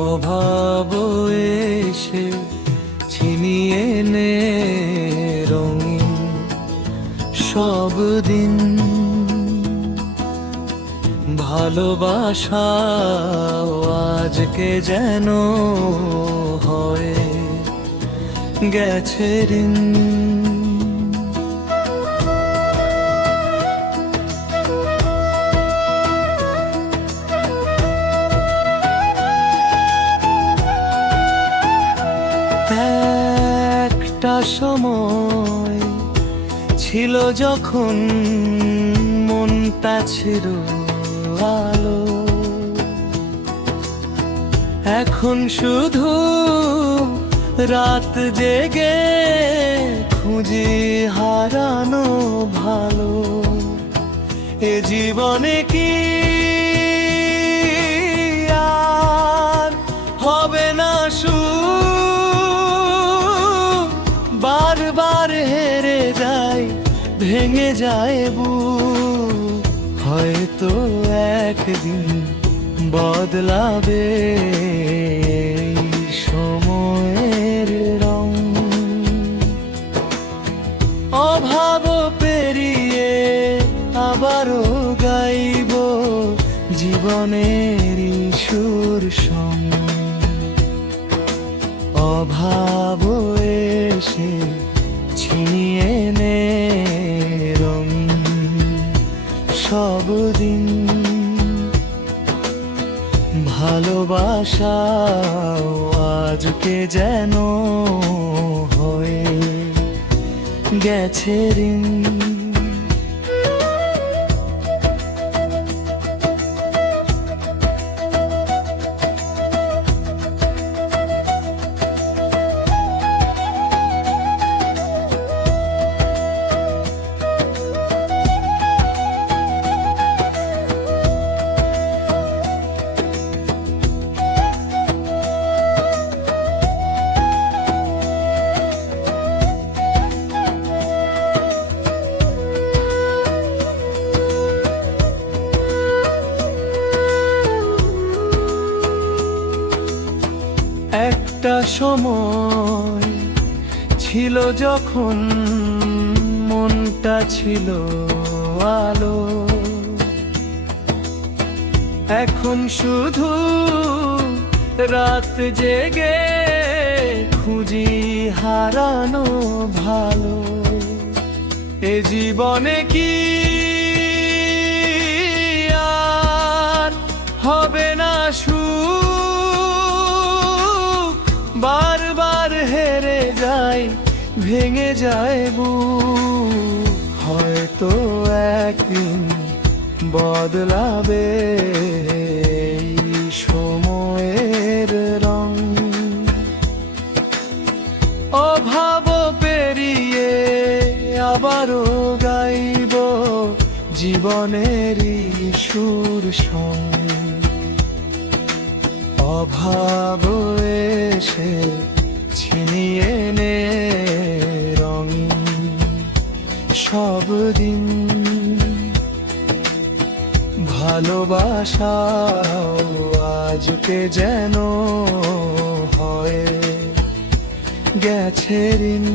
অভাব এসে ছিনিয়ে নে রঙিন সব দিন। ভালোবাসা আজকে যেন হয়ে গেছে ঋণ। একটা সময় ছিল যখন মনটা ছিল আলো, এখন শুধু রাত জেগে খুঁজি হারানো ভালো। এ জীবনে কি আর হবে না সুখ? বারবার হেরে যাই, ভেঙে যায় বুক। হয়তো একদিন বদলাবে এই সময়ের রং। অভাব পেরিয়ে আবারও গাইব জীবনের সুর সঙ্গ। অভাব এসে ছিনিয়ে নে রঙিন সব দিন। ভালোবাসা আজকে যেন হয়ে গেছে ঋণ। একটা সময় ছিল যখন মনটা ছিল আলো, এখন শুধু রাত জেগে খুঁজি হারানো ভালো। এ জীবনে কি আর হবে না সুখ? বারবার হেরে যাই, ভেঙে যায় বুক। হয়তো একদিন বদলাবে এই সময়ের রং। অভাব পেরিয়ে আবারও গাইব জীবনের সুর সঙ্গে। অভাব এসে ছিনিয়ে নে রঙিন সব দিন। ভালোবাসা আজকে যেন হয়ে গেছে ঋণ।